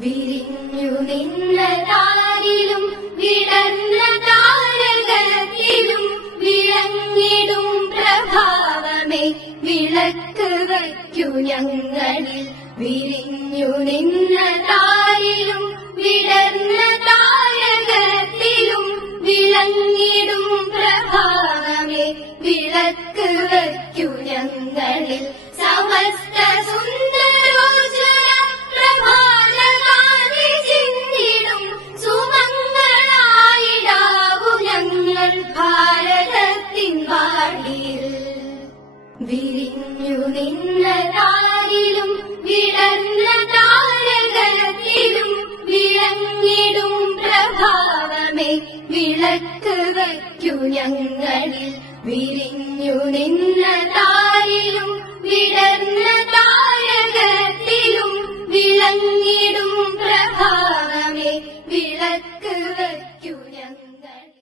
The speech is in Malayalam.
വിരിഞ്ഞു നിന്ന താരിലും വിടർന്ന താരകത്തിലും വിളങ്ങിടും പ്രഭാവമേ വിളക്ക് വയ്ക്കു ഞങ്ങളിൽ. വിരിഞ്ഞു നിന്ന താരിലും വിടർന്ന താരകത്തിലും വിളങ്ങിടും പ്രഭാവമേ വിളക്ക് വയ്ക്കു ഞങ്ങളിൽ. സമസ്ത സുന്ദരോജ്വല പ്രഭാതകാന്തി ചിന്തിടും സുമംഗളായിടാവു ഞങ്ങൾ ഭാരതത്തിൻ വാടിയിൽ. വിരിഞ്ഞു നിന്ന താരിലും വിടർന്ന താരകത്തിലും വിളങ്ങിടും പ്രഭാവമേ വിളക്ക് വയ്ക്കു ഞങ്ങളിൽ. വിരിഞ്ഞു നിന്ന താരിലും വിടർന്ന താരകത്തിലും വിളങ്ങിടും പ്രഭാവമേ വിളക്ക്